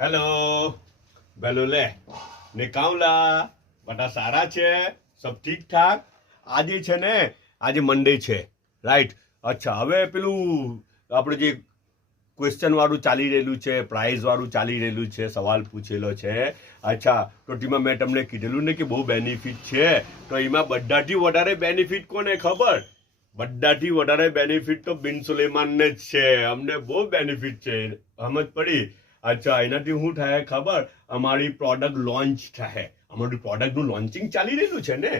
Hello બેલુલે ને કાવલા બધા સારા છે સબ ઠીક ઠાક આજે છે ને આજે મંડે છે રાઈટ અચ્છા હવે પેલું આપણે જે ક્વેશ્ચન વાળું ચાલી રહેલું છે પ્રાઇઝ વાળું ચાલી રહેલું છે સવાલ પૂછેલો છે અચ્છા તો ટીમાં મેં તમને કીધેલું ને કે બહુ બેનિફિટ છે તો એમાં બધાથી વધારે બેનિફિટ કોને ખબર બધાથી વધારે બેનિફિટ તો બિન સુલેમાનને જ છે અમને બહુ બેનિફિટ છે સમજ પડી અચ્છા એનાથી શું થાય ખબર અમારી પ્રોડક્ટ લોન્ચ થાય અમારી પ્રોડક્ટનું લોન્ચિંગ ચાલી રહેલું છે ને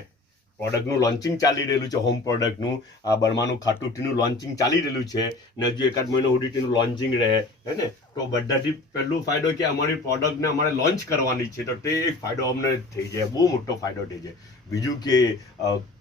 પ્રોડક્ટનું લોન્ચિંગ ચાલી રહેલું છે હોમ પ્રોડક્ટનું આ બર્માનું ખાટુટીનું લોન્ચિંગ ચાલી રહેલું છે ને હજુ એકાદ મહિનો સુધી તેનું લોન્ચિંગ રહે હે ને તો બધાથી પહેલો ફાયદો કે અમારી પ્રોડક્ટને અમારે લોન્ચ કરવાની છે તો તે એક ફાયદો અમને થઈ જાય બહુ મોટો ફાયદો થઈ જાય બીજું કે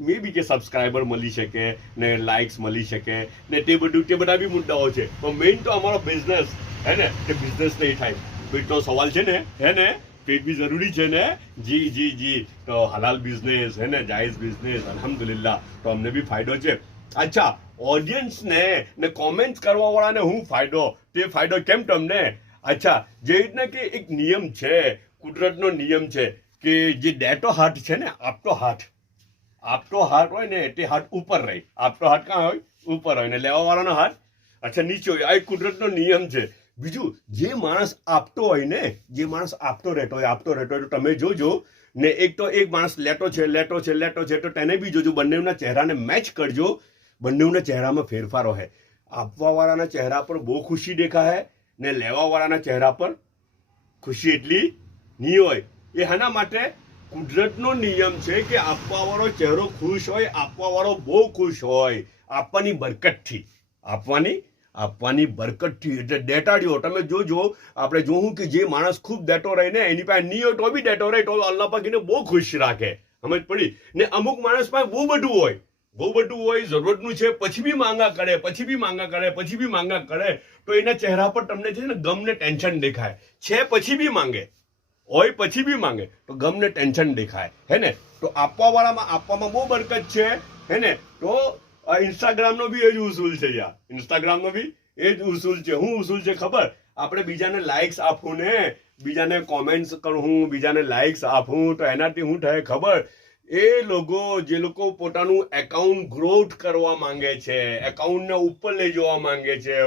મે બી કે સબસ્ક્રાઈબર મળી શકે ને લાઇક્સ મળી શકે ને તે બધા બી મુદ્દાઓ છે પણ મેઇન તો અમારો બિઝનેસ હે ને તે બિઝનેસ નહીં થાય પેટનો સવાલ છે ને હે ને પેટ બી જરૂરી છે ને જી જી જી તો હલાલ બિઝનેસ હે ને જાયઝ બિઝનેસ અલ્હમ્દુલિલ્લાહ તો અમને બી ફાયદો છે અચ્છા ઓડિયન્સને ને કોમેન્ટ કરવા વાળાને હું ફાયદો તે ફાયદો કેમ તમને અચ્છા જે રીતના કે એક નિયમ છે કુદરતનો નિયમ છે કે જે ડેટો હાર્ટ છે ને આપતો હાર્ટ હોય ને તે હાર્ટ ઉપર રહે આપતો હાર્ટ ક્યાં હોય ઉપર હોય ને લેવા વાળાનો હાર્ટ અચ્છા નીચે હોય આ એક કુદરતનો નિયમ છે બીજું જે માણસ આપતો હોય ને જે માણસ આપતો રહેતો હોય તો તમે જોજો ને એક તો એક માણસ લેટો છે તો તેને બી જોજો બંનેના ચહેરાને મેચ કરજો બંનેના ચહેરામાં ફેરફાર હોય આપવાવાળાના ચહેરા પર બહુ ખુશી દેખાય ને લેવાવાળાના ચહેરા પર ખુશી એટલી નહીં હોય એ હાના માટે કુદરતનો નિયમ છે કે આપવાવાળો ચહેરો ખુશ હોય આપવાવાળો બહુ ખુશ હોય આપવાની બરકતથી એટલે ડેટાડ્યો તમે જોજો આપણે જોવું કે જે માણસ ખૂબ ડેટો રહે ને એની પાસે નહીં હોય તો બી ડેટો રહે તો અલ્લાહ પાક એને બહુ ખુશ રાખે સમજ પડી ને અમુક માણસ પાસે બહુ બધું હોય જરૂરતનું છે પછી બી માંગા કરે તો એના ચહેરા પર તમને છે ને ગમ ને ટેન્શન દેખાય છે પછી બી માંગે તો ગમ ને ટેન્શન દેખાય હે ને તો આપવામાં બહુ બરકત છે હે ને તો ઇન્સ્ટાગ્રામનો બી એ જ ઉસૂલ છે યાર ઇન્સ્ટાગ્રામનો બી એ જ ઉસૂલ છે શું ઉસૂલ છે ખબર આપણે બીજાને લાઇક્સ આપવું ને બીજાને કોમેન્ટ્સ કરું બીજાને લાઇક્સ આપું તો એનાથી શું થાય ખબર એ જે લોકો પોતાનું એકાઉન્ટ ગ્રોથ કરવા માંગે છે એકાઉન્ટને ઉપર લઈ જવા માંગે છે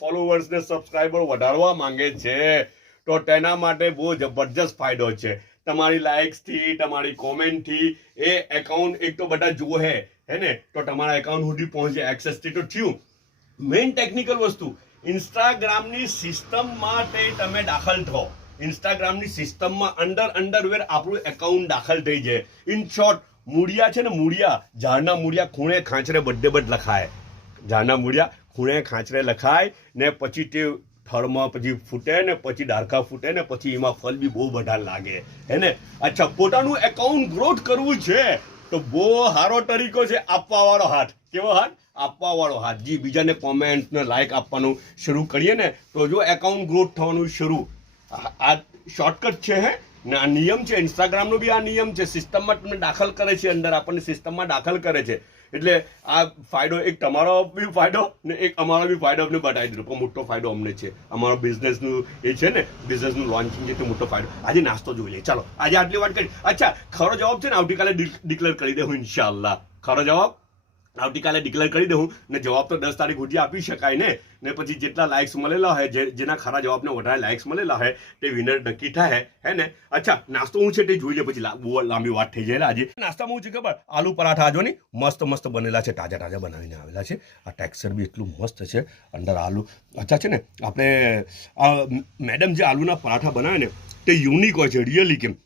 ફોલોવર્સને સબસ્ક્રાઈબર વધારવા માંગે છે તો તેના માટે બહુ જબરજસ્ત ફાયદો છે તમારી લાઇક્સથી તમારી કોમેન્ટથી એ એકાઉન્ટ એક તો બધા જુએ હે ને તો તમારા એકાઉન્ટ સુધી પહોંચે એક્સેસથી તો થયું મેઇન ટેકનિકલ વસ્તુ ઇન્સ્ટાગ્રામની સિસ્ટમમાં તમે દાખલ થો ઇન્સ્ટાગ્રામની સિસ્ટમમાં અંડરવેર આપણું એકાઉન્ટ દાખલ થઈ જાય ઇન શોર્ટ મૂળિયા છે ને ઝાડના મૂળિયા ખૂણે ખાંચરે બધ લખાય ઝાડના મૂળિયા ખૂણે ખાંચરે લખાય ને પછી તે થળમાં પછી ફૂટે ને પછી ડારખા ફૂટે ને પછી એમાં ફળ બી બહુ બધા લાગે હે ને અચ્છા પોતાનું એકાઉન્ટ ગ્રોથ કરવું છે તો બહુ સારો તરીકો છે આપવાવાળો હાથ કેવો હાથ આપવાવાળો હાથ જી બીજાને કોમેન્ટ ને લાઇક આપવાનું શરૂ કરીએ ને તો જો એકાઉન્ટ ગ્રોથ થવાનું શરૂ આ શોર્ટકટ છે હે ને આ નિયમ છે ઇન્સ્ટાગ્રામનો બી આ નિયમ છે સિસ્ટમમાં તમને દાખલ કરે છે અંદર આપણને સિસ્ટમમાં દાખલ કરે છે એટલે આ ફાયદો એક તમારો બી ફાયદો ને એક અમારો બી ફાયદો અમને બતાવી દીધો પણ મોટો ફાયદો અમને છે અમારો બિઝનેસનું એ છે ને બિઝનેસનું લોન્ચિંગ છે તે મોટો ફાયદો આજે નાસ્તો જોઈ લે ચાલો આજે આટલી વાત કરી અચ્છા ખરો જવાબ છે ને આવતીકાલે ડિક્લેર કરી દઉં ઇન્શાઅલ્લાહ ખરો જવાબ આવતીકાલે ડિક્લેર કરી દઉં ને જવાબ તો 10 તારીખ સુધી આપી શકાય ને પછી જેટલા લાઇક્સ મળેલા હોય જેના ખરા જવાબને વધારે લાઇક્સ મળેલા હોય તે વિનર નક્કી થાય હે ને અચ્છા નાસ્તો હું છે તે જોઈ લે પછી બહુ લાંબી વાત થઈ જાય આજે નાસ્તામાં હું છે ખબર આલુ પરાઠા જો ને મસ્ત બનેલા છે તાજા બનાવીને આવેલા છે આ ટેક્સચર બી એટલું મસ્ત છે અંદર આલુ અચ્છા છે ને આપણે મેડમ જે આલુના પરાઠા બનાવે ને તે યુનિક હોય છે રિયલી કેમ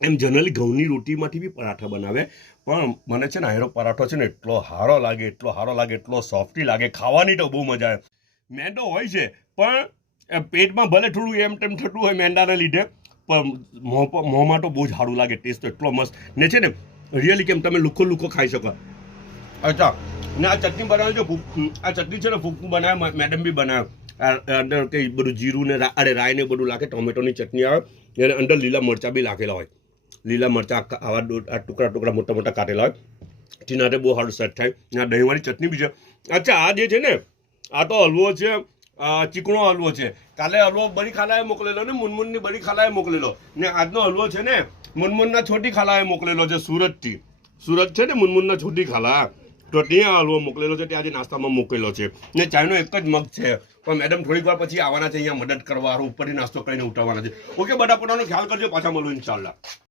એમ જનરલી ઘઉંની રોટીમાંથી બી પરાઠા બનાવે પણ મને છે ને આયરો પરાઠો છે ને એટલો સારો લાગે એટલો સોફ્ટી લાગે ખાવાની તો બહુ મજા આવે મેંદો હોય છે પણ પેટમાં ભલે થોડું એમ તેમ થતું હોય મેંદાને લીધે પણ મોંમાં તો બહુ જ સારું લાગે ટેસ્ટ તો એટલો મસ્ત ને છે ને રિયલી કેમ તમે લુખો ખાઈ શકો અચ્છા ને આ ચટણી બનાવે છે આ ચટણી છે ને ફૂંકું બનાવે મેડમ બી બનાવે અંદર કંઈ બધું જીરું ને રાઈ ને બધું લાગે ટોમેટોની ચટણી આવે અને અંદર લીલા મરચાં બી લાગેલા હોય લીલા મરચાં આવા ટુકડા મોટા કાટેલા હોય તેનાથી બહુ સારું સેટ થાય આ દહીંવાળી ચટણી બી છે અચ્છા આ જે છે ને આ તો હલવો છે ચીકણો હલવો છે. કાલે હલવો બડી ખાલાએ મોકલેલો ને મુનમુનની બડી ખાલાએ મોકલેલો ને આજનો હલવો છે ને મુનમુનના છોટી ખાલાએ મોકલેલો છે સુરતથી. સુરત છે ને મુનમુનના છોટી ખાલા, તો ત્યાં હલવો મોકલેલો છે, ત્યાં આજે નાસ્તામાં મોકલેલો છે ને ચાયનો એક જ મગ છે. પણ મેડમ થોડીક વાર પછી આવવાના છે અહીંયા મદદ કરવા, ઉપરથી નાસ્તો કરીને ઉઠાવવાના છે. ઓકે, બધા પોતાનો ખ્યાલ કરજો, પાછા મળું ઇન્શાલ્લાહ.